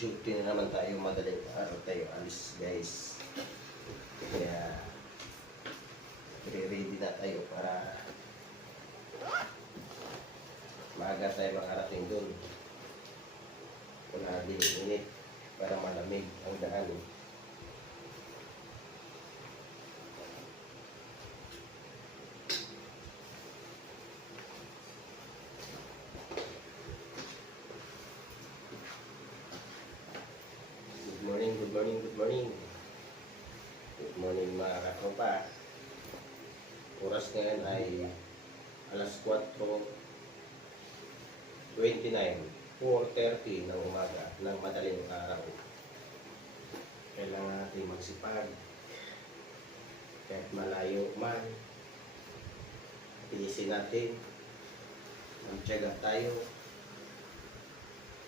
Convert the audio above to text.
duty na naman tayo, madaling araw tayo alis guys. Kaya ready na tayo para maaga tayo makarating dun. Wala din init para malamig ang daan. Good morning, good morning. Good morning mga katropa. Oras ngayon ay alas 4:29, 4:30 ng umaga ng madaling araw. Kailangan natin magsipag kahit malayo man. Tinisin natin, magtiyaga tayo